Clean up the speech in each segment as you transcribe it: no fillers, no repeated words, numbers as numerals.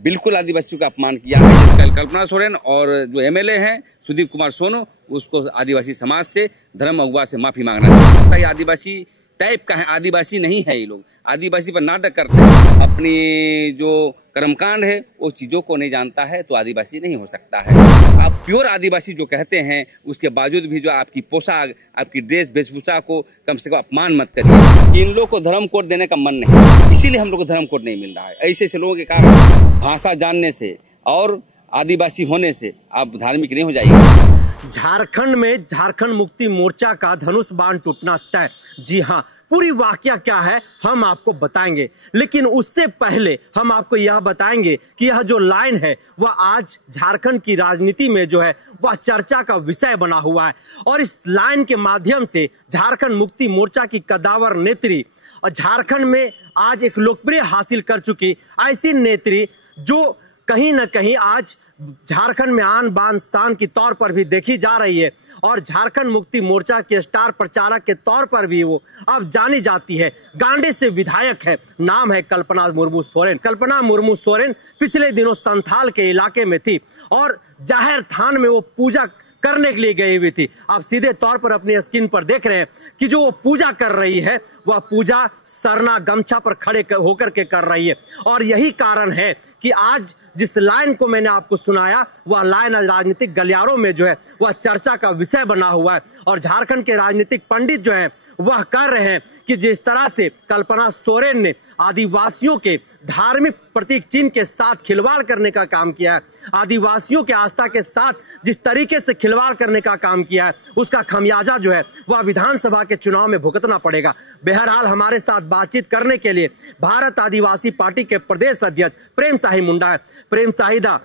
बिल्कुल आदिवासियों का अपमान किया है। कल्पना सोरेन और जो एमएलए हैं सुदीप कुमार सोनू, उसको आदिवासी समाज से, धर्म अगुवा से माफी मांगना चाहिए। ये आदिवासी टाइप का है, आदिवासी नहीं है। ये लोग आदिवासी पर नाटक करते हैं, अपनी जो कर्मकांड है वो चीज़ों को नहीं जानता है तो आदिवासी नहीं हो सकता है। आप प्योर आदिवासी जो कहते हैं, उसके बावजूद भी जो आपकी पोशाक, आपकी ड्रेस वेशभूषा को कम से कम अपमान मत करिए। इन लोगों को धर्म कोड देने का मन नहीं, इसीलिए हम लोग को धर्म कोड नहीं मिल रहा है। ऐसे ऐसे लोगों के कारण भाषा जानने से और आदिवासी होने से आप धार्मिक नहीं हो जाइए। झारखंड में झारखंड मुक्ति मोर्चा का धनुष बाण टूटना तय। जी हाँ, पूरी वाकया क्या है हम आपको बताएंगे, लेकिन उससे पहले हम आपको यह बताएंगे कि यह जो लाइन है वह आज झारखंड की राजनीति में जो है वह चर्चा का विषय बना हुआ है। और इस लाइन के माध्यम से झारखंड मुक्ति मोर्चा की कद्दावर नेत्री और झारखंड में आज एक लोकप्रिय हासिल कर चुकी ऐसी नेत्री जो कहीं ना कहीं आज झारखंड में आन बान शान के तौर पर भी देखी जा रही है और झारखंड मुक्ति मोर्चा के स्टार प्रचारक के तौर पर भी वो अब जानी जाती है। गांडे से विधायक है, नाम है कल्पना मुर्मू सोरेन। कल्पना मुर्मू सोरेन पिछले दिनों संथाल के इलाके में थी और जाहिर थान में वो पूजा करने के लिए गई हुई थी। आप सीधे तौर पर अपनी स्क्रीन पर देख रहे हैं कि जो वो पूजा कर रही है वह पूजा सरना गमछा पर खड़े होकर के कर रही है। और यही कारण है कि आज जिस लाइन को मैंने आपको सुनाया वह लाइन राजनीतिक गलियारों में जो है वह चर्चा का विषय बना हुआ है। और झारखंड के राजनीतिक पंडित जो हैं वह कह रहे हैं कि जिस तरह से कल्पना सोरेन ने आदिवासियों के धार्मिक प्रतीक चिन्ह के साथ खिलवाड़ करने का काम किया है, आदिवासियों के आस्था के साथ जिस तरीके से खिलवाड़ करने का काम किया है, उसका खमियाजा जो है वह विधानसभा के चुनाव में भुगतना पड़ेगा। बहरहाल हमारे साथ बातचीत करने के लिए भारत आदिवासी पार्टी के प्रदेश अध्यक्ष प्रेम शाही मुंडा है। प्रेम शाहीदा,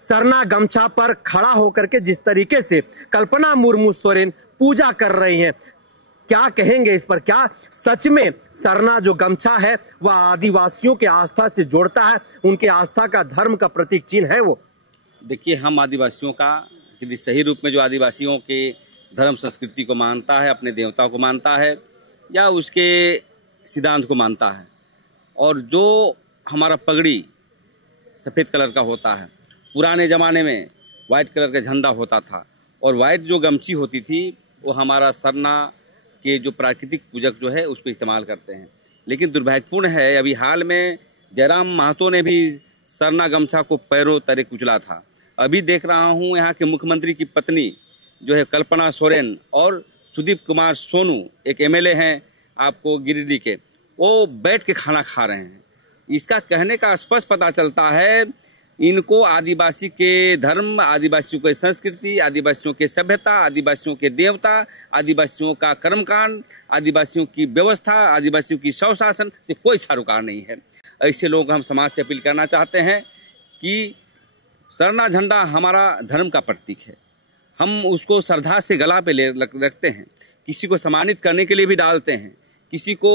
सरना गमछा पर खड़ा होकर के जिस तरीके से कल्पना मुर्मू सोरेन पूजा कर रही हैं, क्या कहेंगे इस पर? क्या सच में सरना जो गमछा है वह आदिवासियों के आस्था से जोड़ता है, उनके आस्था का धर्म का प्रतीक चिन्ह है वो? देखिए, हम आदिवासियों का यदि सही रूप में जो आदिवासियों के धर्म संस्कृति को मानता है, अपने देवता को मानता है या उसके सिद्धांत को मानता है, और जो हमारा पगड़ी सफ़ेद कलर का होता है, पुराने ज़माने में वाइट कलर का झंडा होता था और वाइट जो गमछी होती थी वो हमारा सरना के जो प्राकृतिक पूजक जो है उसको इस्तेमाल करते हैं। लेकिन दुर्भाग्यपूर्ण है, अभी हाल में जयराम महतो ने भी सरना गमछा को पैरों तले कुचला था। अभी देख रहा हूँ यहाँ के मुख्यमंत्री की पत्नी जो है कल्पना सोरेन और सुदीप कुमार सोनू, एक एमएलए हैं आपको गिरिडीह के, वो बैठ के खाना खा रहे हैं। इसका कहने का स्पष्ट पता चलता है इनको आदिवासी के धर्म, आदिवासियों की संस्कृति, आदिवासियों के सभ्यता, आदिवासियों के देवता, आदिवासियों का कर्मकांड, आदिवासियों की व्यवस्था, आदिवासियों की स्वशासन से कोई सरोकार नहीं है। ऐसे लोग हम समाज से अपील करना चाहते हैं कि सरना झंडा हमारा धर्म का प्रतीक है, हम उसको श्रद्धा से गला पे रखते हैं, किसी को सम्मानित करने के लिए भी डालते हैं, किसी को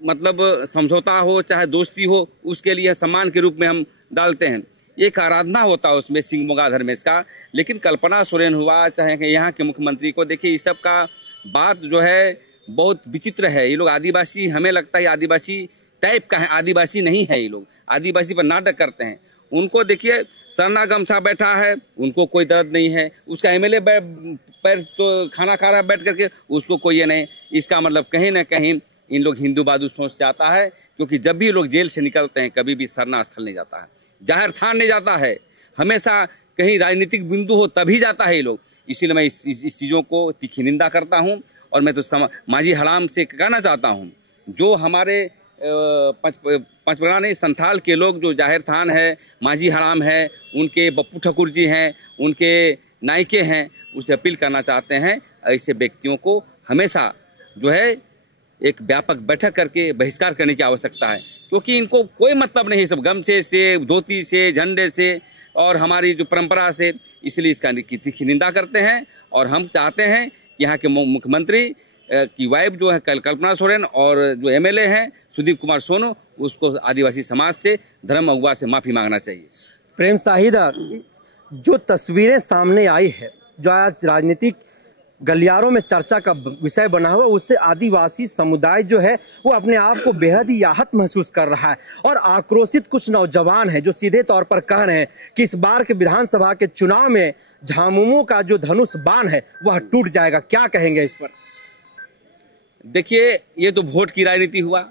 मतलब समझौता हो चाहे दोस्ती हो उसके लिए सम्मान के रूप में हम डालते हैं। एक आराधना होता है उसमें सिंह मोगा धर्मेश का। लेकिन कल्पना सोरेन हुआ चाहे यहाँ के मुख्यमंत्री को देखिए, इस सब का बात जो है बहुत विचित्र है। ये लोग आदिवासी, हमें लगता है आदिवासी टाइप का है, आदिवासी नहीं है। ये लोग आदिवासी पर नाटक करते हैं। उनको देखिए सरना गमछा बैठा है, उनको कोई दर्द नहीं है। उसका एमएलए पैर तो खाना खा रहा है बैठ करके, उसको कोई ये नहीं। इसका मतलब कहीं ना कहीं इन लोग हिंदूवादी सोच से आता है, क्योंकि जब भी लोग जेल से निकलते हैं कभी भी सरना स्थल नहीं जाता है, जाहिर थान नहीं जाता है, हमेशा कहीं राजनीतिक बिंदु हो तभी जाता है ये लोग। इसीलिए मैं इस चीज़ों को तीखी निंदा करता हूं। और मैं तो मांझी हराम से कहना चाहता हूं, जो हमारे पंचपगड़ा नहीं संथाल के लोग जो जाहिर थान है, मांझी हराम है, उनके बप्पू ठाकुर जी हैं, उनके नायके हैं, उसे अपील करना चाहते हैं ऐसे व्यक्तियों को हमेशा जो है एक व्यापक बैठक करके बहिष्कार करने की आवश्यकता है, क्योंकि इनको कोई मतलब नहीं सब गमछे से, धोती से, झंडे से और हमारी जो परंपरा से। इसलिए इसका तीखी निंदा करते हैं। और हम चाहते हैं कि यहाँ के मुख्यमंत्री की वाइफ जो है कल्पना सोरेन और जो एमएलए हैं सुदीप कुमार सोनू, उसको आदिवासी समाज से, धर्म अगुवा से माफ़ी मांगना चाहिए। प्रेम शाहीदा, जो तस्वीरें सामने आई है, जो आज राजनीतिक गलियारों में चर्चा का विषय बना हुआ, उससे आदिवासी समुदाय जो है वो अपने आप को बेहद ही आहत महसूस कर रहा है। और आक्रोशित कुछ नौजवान हैं जो सीधे तौर पर कह रहे हैं कि इस बार के विधानसभा के चुनाव में झामुमो का जो धनुष बाण है वह टूट जाएगा। क्या कहेंगे इस पर? देखिए, ये तो वोट की राजनीति हुआ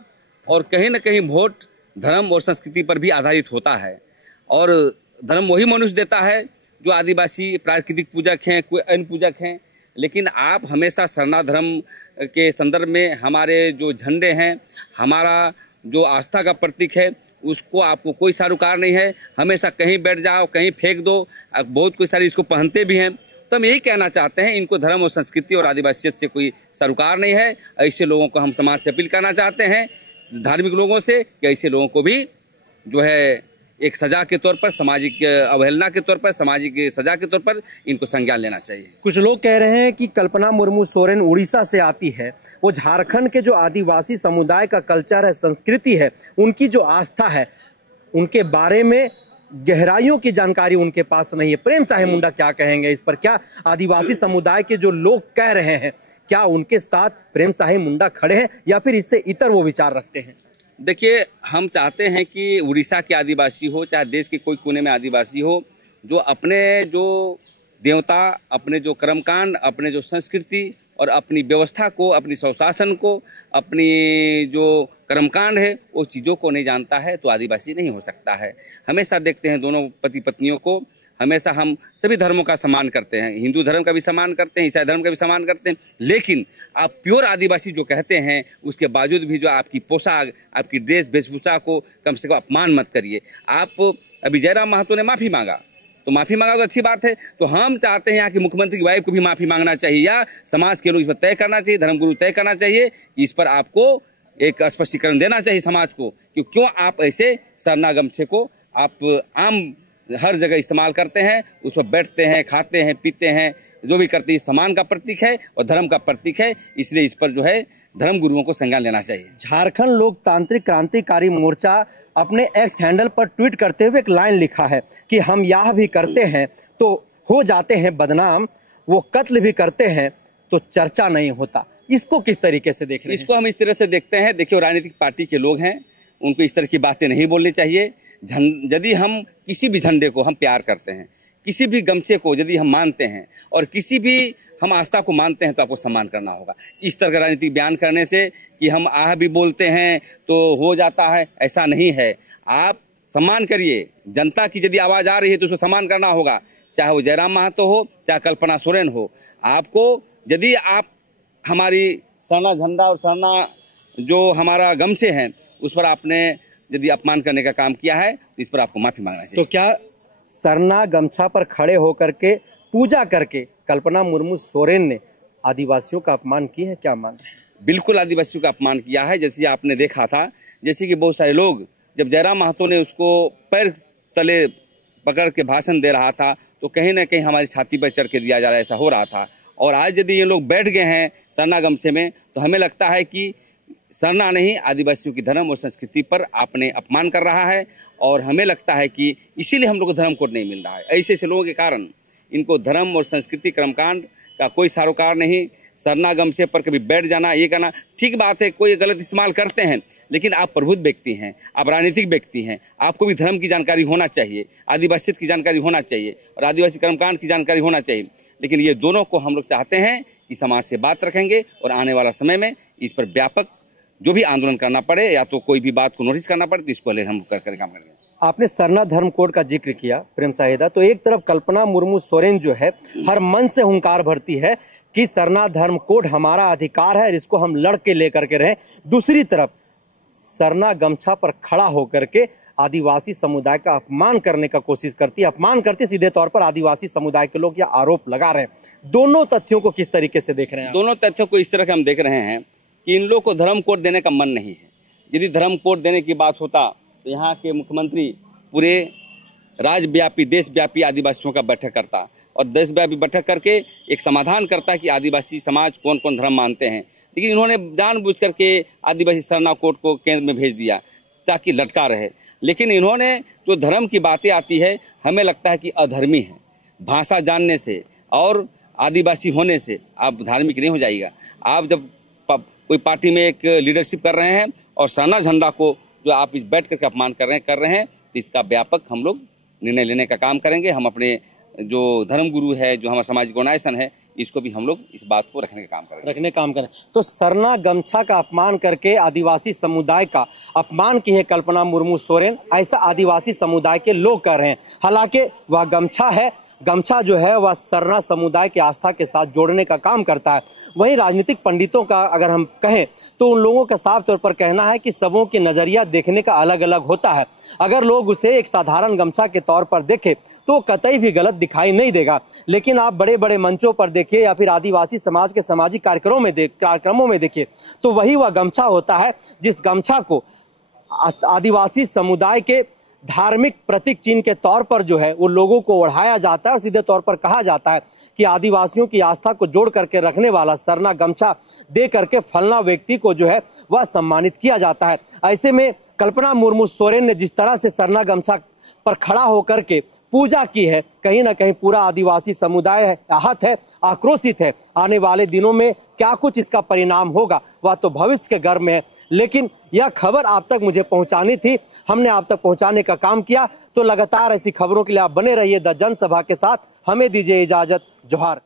और कहीं ना कहीं वोट धर्म और संस्कृति पर भी आधारित होता है। और धर्म वही मनुष्य देता है जो आदिवासी प्राकृतिक पूजक हैं, कोई अन्य पूजक हैं। लेकिन आप हमेशा सरना धर्म के संदर्भ में हमारे जो झंडे हैं, हमारा जो आस्था का प्रतीक है, उसको आपको कोई सरोकार नहीं है। हमेशा कहीं बैठ जाओ, कहीं फेंक दो। बहुत कोई सारे इसको पहनते भी हैं। तो हम यही कहना चाहते हैं, इनको धर्म और संस्कृति और आदिवासियत से कोई सरोकार नहीं है। ऐसे लोगों को हम समाज से अपील करना चाहते हैं, धार्मिक लोगों से, कि ऐसे लोगों को भी जो है एक सजा के तौर पर, सामाजिक अवहेलना के तौर पर, सामाजिक सजा के तौर पर इनको संज्ञान लेना चाहिए। कुछ लोग कह रहे हैं कि कल्पना मुर्मू सोरेन उड़ीसा से आती है, वो झारखंड के जो आदिवासी समुदाय का कल्चर है, संस्कृति है, उनकी जो आस्था है, उनके बारे में गहराइयों की जानकारी उनके पास नहीं है। प्रेम साहे मुंडा क्या कहेंगे इस पर? क्या आदिवासी समुदाय के जो लोग कह रहे हैं, क्या उनके साथ प्रेम साहे मुंडा खड़े हैं या फिर इससे इतर वो विचार रखते हैं? देखिए, हम चाहते हैं कि उड़ीसा के आदिवासी हो, चाहे देश के कोई कोने में आदिवासी हो, जो अपने जो देवता, अपने जो कर्मकांड, अपने जो संस्कृति और अपनी व्यवस्था को, अपनी स्वशासन को, अपनी जो कर्मकांड है, वो चीज़ों को नहीं जानता है तो आदिवासी नहीं हो सकता है। हमेशा देखते हैं दोनों पति पत्नियों को, हमेशा हम सभी धर्मों का सम्मान करते हैं, हिंदू धर्म का भी सम्मान करते हैं, ईसाई धर्म का भी सम्मान करते हैं। लेकिन आप प्योर आदिवासी जो कहते हैं, उसके बावजूद भी जो आपकी पोशाक, आपकी ड्रेस वेशभूषा को कम से कम अपमान मत करिए। आप अभी जयराम महतो ने माफ़ी मांगा, तो माफ़ी मांगा तो अच्छी बात है। तो हम चाहते हैं यहाँ के मुख्यमंत्री की वाइफ को भी माफ़ी मांगना चाहिए, या समाज के लोग इस पर तय करना चाहिए, धर्मगुरु तय करना चाहिए कि इस पर आपको एक स्पष्टीकरण देना चाहिए समाज को कि क्यों आप ऐसे सरना गमछे को आप आम हर जगह इस्तेमाल करते हैं, उस पर बैठते हैं, खाते हैं, पीते हैं, जो भी करते हैं। सम्मान का प्रतीक है और धर्म का प्रतीक है, इसलिए इस पर जो है धर्म गुरुओं को संज्ञान लेना चाहिए। झारखंड लोकतांत्रिक क्रांतिकारी मोर्चा अपने एक्स हैंडल पर ट्वीट करते हुए एक लाइन लिखा है कि हम यह भी करते हैं तो हो जाते हैं बदनाम, वो कत्ल भी करते हैं तो चर्चा नहीं होता। इसको किस तरीके से देख रहे हैं? इसको हम इस तरह से देखते हैं, देखिए, राजनीतिक पार्टी के लोग हैं, उनको इस तरह की बातें नहीं बोलनी चाहिए। यदि हम किसी भी झंडे को हम प्यार करते हैं, किसी भी गमछे को यदि हम मानते हैं और किसी भी हम आस्था को मानते हैं, तो आपको सम्मान करना होगा। इस तरह का राजनीतिक बयान करने से कि हम आह भी बोलते हैं तो हो जाता है, ऐसा नहीं है। आप सम्मान करिए, जनता की यदि आवाज़ आ रही है तो उसको सम्मान करना होगा, चाहे वो जयराम महतो हो, चाहे कल्पना सोरेन हो। आपको यदि आप हमारी सरना झंडा और सरना जो हमारा गमछे हैं, उस पर आपने यदि अपमान करने का काम किया है तो इस पर आपको माफ़ी मांगना चाहिए। तो क्या सरना गमछा पर खड़े होकर के पूजा करके कल्पना मुर्मू सोरेन ने आदिवासियों का अपमान किया है? क्या मान रहे हैं? बिल्कुल आदिवासियों का अपमान किया है। जैसे आपने देखा था, जैसे कि बहुत सारे लोग, जब जयराम महतो ने उसको पैर तले पकड़ के भाषण दे रहा था, तो कहीं ना कहीं हमारी छाती पर चढ़ के दिया जा रहा है, ऐसा हो रहा था। और आज यदि ये लोग बैठ गए हैं सरना गमछे में, तो हमें लगता है कि सरना नहीं, आदिवासियों की धर्म और संस्कृति पर आपने अपमान कर रहा है। और हमें लगता है कि इसीलिए हम लोग को धर्म कोड नहीं मिल रहा है। ऐसे ऐसे लोगों के कारण इनको धर्म और संस्कृति कर्मकांड का कोई सरोकार नहीं। सरना गमछे पर कभी बैठ जाना, ये करना ठीक बात है, कोई गलत इस्तेमाल करते हैं, लेकिन आप प्रबुद्ध व्यक्ति हैं, आप राजनीतिक व्यक्ति हैं, आपको भी धर्म की जानकारी होना चाहिए, आदिवासियत की जानकारी होना चाहिए और आदिवासी कर्मकांड की जानकारी होना चाहिए। लेकिन ये दोनों को हम लोग चाहते हैं कि समाज से बात रखेंगे और आने वाला समय में इस पर व्यापक जो भी आंदोलन करना पड़े या तो कोई भी बात को नोटिस करना पड़े, तो इसको ले हम कर काम करेंगे। आपने सरना धर्म कोड का जिक्र किया प्रेम साहिदा, तो एक तरफ कल्पना मुर्मू सोरेन जो है हर मन से हुंकार भरती है कि सरना धर्म कोड हमारा अधिकार है, इसको हम लड़ के लेकर के रहें। दूसरी तरफ सरना गमछा पर खड़ा होकर के आदिवासी समुदाय का अपमान करने का कोशिश करती है, अपमान करती सीधे तौर पर आदिवासी समुदाय के लोग यह आरोप लगा रहे हैं। दोनों तथ्यों को किस तरीके से देख रहे हैं? दोनों तथ्यों को इस तरह से हम देख रहे हैं कि इन लोगों को धर्म कोड देने का मन नहीं है। यदि धर्म कोड देने की बात होता तो यहाँ के मुख्यमंत्री पूरे राज्यव्यापी, देशव्यापी आदिवासियों का बैठक करता और देशव्यापी बैठक करके एक समाधान करता कि आदिवासी समाज कौन कौन धर्म मानते हैं। लेकिन इन्होंने जानबूझ करके आदिवासी सरना कोड को केंद्र में भेज दिया ताकि लटका रहे। लेकिन इन्होंने जो धर्म की बातें आती है, हमें लगता है कि अधर्मी है। भाषा जानने से और आदिवासी होने से आप धार्मिक नहीं हो जाइएगा। आप जब कोई पार्टी में एक लीडरशिप कर रहे हैं और सरना झंडा को जो आप इस बैठ करके अपमान कर रहे हैं तो इसका व्यापक हम लोग निर्णय लेने का काम करेंगे। हम अपने जो धर्म गुरु है, जो हमारा सामाजिक ऑर्गेनाइजेशन है, इसको भी हम लोग इस बात को रखने का काम करें। तो सरना गमछा का अपमान करके आदिवासी समुदाय का अपमान की है कल्पना मुर्मू सोरेन, ऐसा आदिवासी समुदाय के लोग कर रहे हैं। हालांकि वह गमछा जो है वह सरना समुदाय की आस्था के साथ जोड़ने का काम करता है। वहीं राजनीतिक पंडितों का अगर हम कहें तो उन लोगों का साफ तौर पर कहना है कि सबों के नजरिया देखने का अलग अलग होता है। अगर लोग उसे एक साधारण गमछा के तौर पर देखें तो कतई भी गलत दिखाई नहीं देगा, लेकिन आप बड़े बड़े मंचों पर देखिए या फिर आदिवासी समाज के सामाजिक कार्यक्रमों में देखिए तो वही वह गमछा होता है जिस गमछा को आदिवासी समुदाय के धार्मिक प्रतीक चिन्ह के तौर पर जो है वो लोगों को ओढ़ाया जाता है और सीधे तौर पर कहा जाता है कि आदिवासियों की आस्था को जोड़ करके रखने वाला सरना गमछा दे करके फलना व्यक्ति को जो है वह सम्मानित किया जाता है। ऐसे में कल्पना मुर्मू सोरेन ने जिस तरह से सरना गमछा पर खड़ा होकर के पूजा की है, कहीं ना कहीं पूरा आदिवासी समुदाय आहत है, आक्रोशित है। आने वाले दिनों में क्या कुछ इसका परिणाम होगा वह तो भविष्य के गर्भ में है, लेकिन यह खबर आप तक मुझे पहुंचानी थी, हमने आप तक पहुंचाने का काम किया। तो लगातार ऐसी खबरों के लिए आप बने रहिए द जनसभा के साथ। हमें दीजिए इजाजत। जोहार।